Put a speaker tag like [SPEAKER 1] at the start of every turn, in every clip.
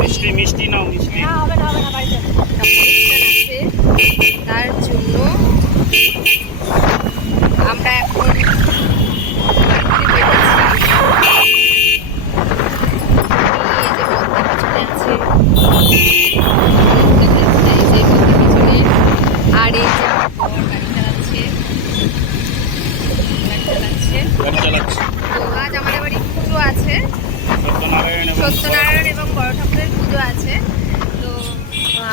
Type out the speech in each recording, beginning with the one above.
[SPEAKER 1] মিষ্টি মিষ্টি নাও মিষ্টি।
[SPEAKER 2] হবে না হবে না বাড়িতে আছে। তার জন্য আমরা এখন মার্কেটে বেরোচ্ছি। এই যে পদ্মা পিছনে আছে। এই যে পদ্মা পিছনে। আর এই যে আমার বর গাড়ি চালাচ্ছে গাড়ি চালাচ্ছে
[SPEAKER 1] গাড়ি চালাচ্ছি।
[SPEAKER 2] তো আজ আমাদের বাড়ি পুজো আছে।
[SPEAKER 1] সত্যনারায়ণ এবং
[SPEAKER 2] সত্যনারায়ণ এবং বড় ঠাকুরের পুজো আছে। তো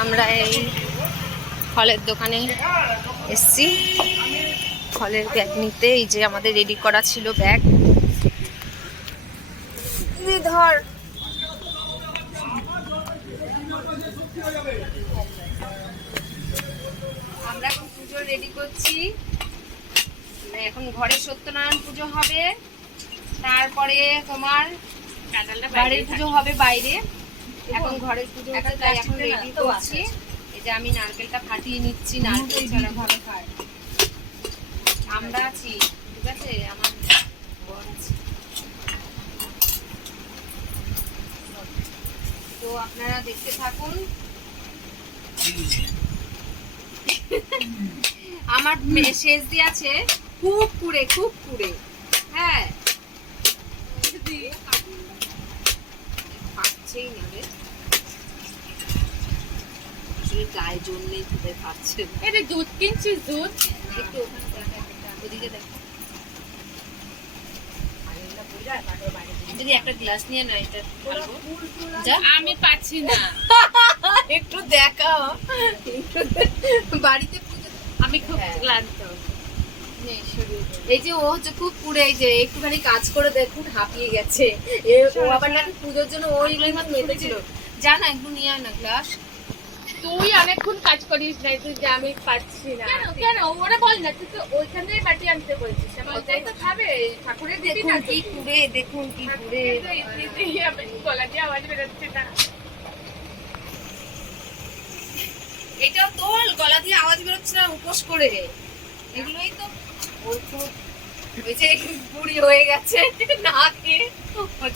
[SPEAKER 2] আমরা এই ফলের দোকানে এসছি। ফলের ব্যাগ নিতে এই যে আমাদের রেডি করা ছিল ব্যাগ এই ধর আমরা এখন পুজো রেডি করছি এখন ঘরে সত্যনারায়ণ পুজো হবে। তারপরে তোমার বাড়ির পুজো হবে বাইরে। এখন ঘরের পুজো হচ্ছে তাই এখন রেডি করছি। এই যে আমি নারকেলটা ফাটিয়ে নিচ্ছি নারকেল ছাড়া ভাবে খায় আমরা আছি ঠিক আছে? আমার বর আছে। তো আপনারা দেখতে থাকুন। আমার মে- শেষ দিয়ে আছে খুব কুড়ে খুব কুড়ে হ্যাঁ। পাচ্ছেই না রে। গায়ে জোর তোদের পাচ্ছে।
[SPEAKER 3] এটা দুধ কিনছিস দুধ?
[SPEAKER 2] একটু ওখানে দেখা একটা, ওদিকে দেখ। যদি একটা গ্লাস নিয়ে না এটা
[SPEAKER 3] আমি পাচ্ছি না।
[SPEAKER 2] একটু দেখাও। একটু বাড়িতে
[SPEAKER 3] আমি খুব
[SPEAKER 2] হ্যাঁ।
[SPEAKER 3] ক্লান্ত।
[SPEAKER 2] এই যে ও হচ্ছে খুব এই যে একটুখানি কাজ করে দেখুন হাঁপিয়ে গেছে। ও আবার নাকি পুজোর জন্য ওই মেতেছিল যা না একটু নিয়ে আয় না গ্লাস।
[SPEAKER 3] তুই অনেকক্ষণ কাজ করিস না তুই যে আমি পাচ্ছি না। কেন ওরা বল না তুই তো ওইখানে বাটি আনতে বলছিস। তো খাবে ঠাকুরের দিবি
[SPEAKER 2] দেখুন
[SPEAKER 3] না
[SPEAKER 2] কি পুড়ে দেখুন কি পুড়ে।
[SPEAKER 3] গলা দিয়ে আওয়াজ বেরোচ্ছে না
[SPEAKER 2] এটাও তোল গলা দিয়ে আওয়াজ বেরোচ্ছে না উপোস করে এগুলোই তো ওর খুব ওই যে বুড়ি হয়ে গেছে না খেয়ে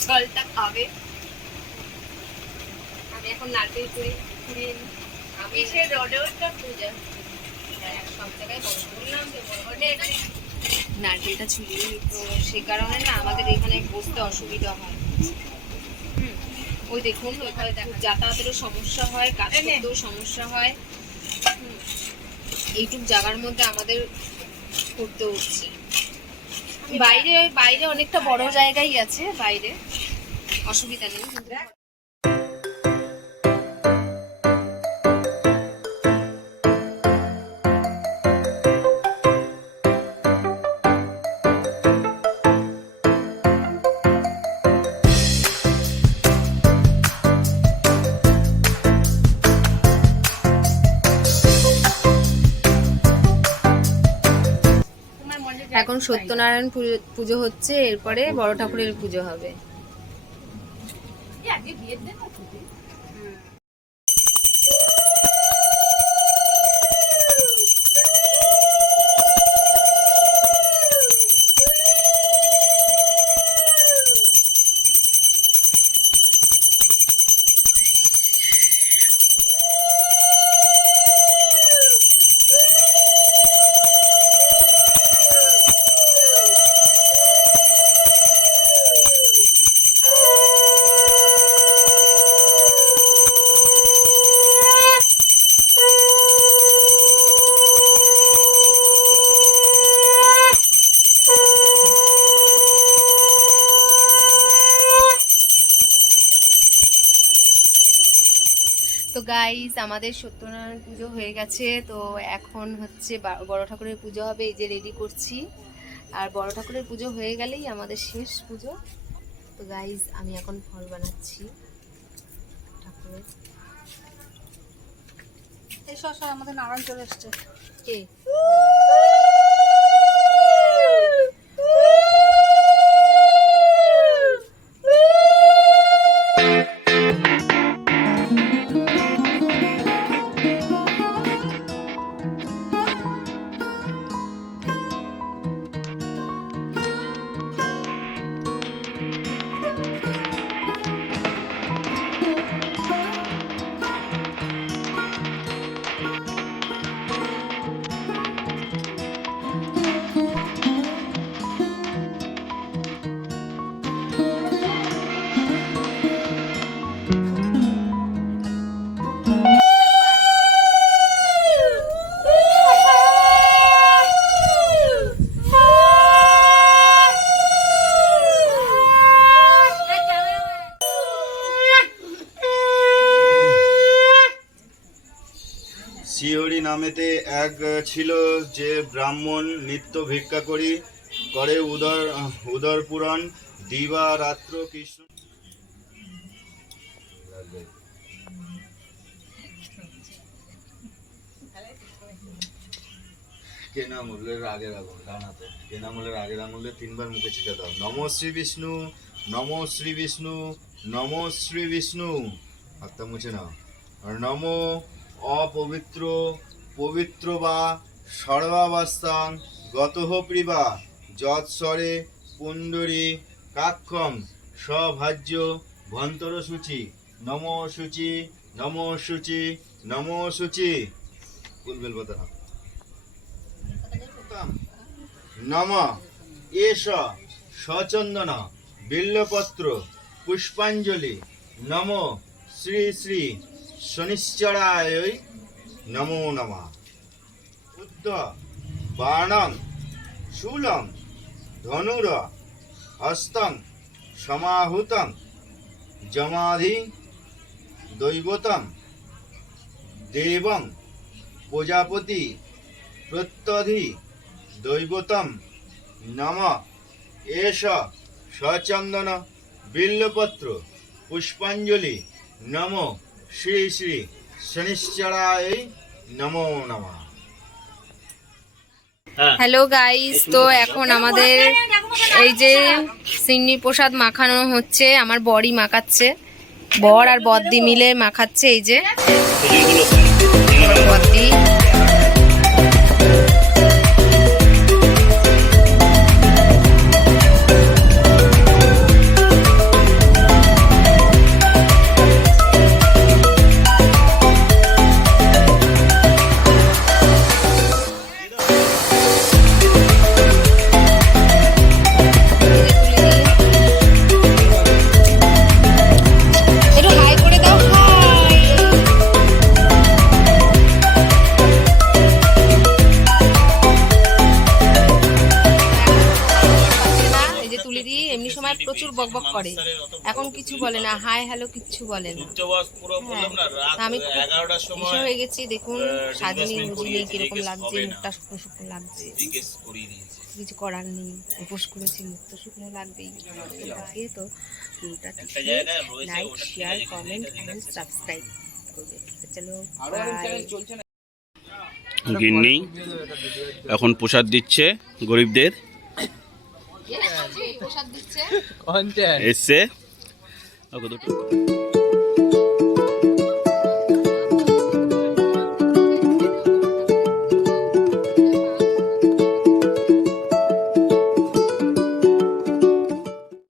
[SPEAKER 2] জলটা খাবে আমি এখন নারকেল কুড়ি কুড়িয়ে নিই। আমি
[SPEAKER 3] সে পূজা
[SPEAKER 2] হ্যাঁ, সব জায়গায় বললাম যে বড় বড় এখানে নারকেলটা ছুলিয়ে তো সে কারণে না আমাদের এখানে বসতে অসুবিধা হয়। ওই দেখুন ওইখানে যাতায়াতেরও সমস্যা হয় কাজ করতেও সমস্যা হয়। এইটুক জায়গার মধ্যে আমাদের করতে হচ্ছে। বাইরে বাইরে অনেকটা বড় জায়গাই আছে বাইরে। অসুবিধা নেই। সত্যনারায়ণ পুজো- পুজো হচ্ছে এরপরে বড় ঠাকুরের পুজো হবে। তো গাইজ আমাদের সত্যনারায়ণ পুজো হয়ে গেছে। তো এখন হচ্ছে বড় ঠাকুরের পুজো হবে এই যে রেডি করছি। আর বড় ঠাকুরের পুজো হয়ে গেলেই আমাদের শেষ পুজো। তো গাইজ আমি এখন ফল বানাচ্ছি ঠাকুরের।
[SPEAKER 3] এই সব আমাদের নারায়ণ চলে এসছে।
[SPEAKER 2] কে?
[SPEAKER 4] নামেতে এক ছিল যে ব্রাহ্মণ নিত্য ভিক্ষা করি, করে উদর উদর পুরাণ, দিবা রাত্র কৃষ্ণ। কেনামূলের আগের আঙুল ডানাতে আগের আঙুলে তিনবার মুখে ছিটে দাও। নম শ্রী বিষ্ণু, নম শ্রী বিষ্ণু, নম শ্রী বিষ্ণু। হাতটা মুছে নাও। নম অপবিত্র পবিত্র বা সর্বাবস্থান গতহ প্রিবা যৎস্বরে পুণ্ডরী কাক্ষম সভাজ্য ভন্তর সূচি নম সূচি নম সূচি নম সূচি ফুলবেল পাতা নম, এষ সচন্দন বিল্লপত্র, পুষ্পাঞ্জলি, নম, শ্রী শ্রী শনিশ্চরায়। নমো নম উদ্ধ বাণং শূলং ধনুর হস্তং সমাহুতং জমাধি দৈবতং দেবং প্রজাপতি প্রত্যধি দৈবতম নম এষ সচন্দন বিল্লপত্র পুষ্পাঞ্জলি নম শ্রী শ্রী শনিশ্চরায় নমো নমঃ।
[SPEAKER 2] হ্যালো গাইস তো এখন আমাদের এই যে সিন্নি প্রসাদ মাখানো হচ্ছে আমার বড়ি মাখাচ্ছে। বর আর বদ্দি মিলে মাখাচ্ছে এই যে। সময় প্রচুর বকবক করে। এখন কিছু বলে না হাই হ্যালো কিচ্ছু বলে না। হ্যাঁ। আমি খুব হয়ে গেছি। দেখুন সাজিনি গুজিনি কীরকম লাগছে মুখটা শুকনো শুকনো লাগছে। কিছু করার নেই উপোস করেছি মুখ তো শুকনো লাগবেই আগে তো পুরোটা like share comment and subscribe করবে। চলো.
[SPEAKER 1] গিন্নি এখন প্রসাদ দিচ্ছে গরিবদের। এসছে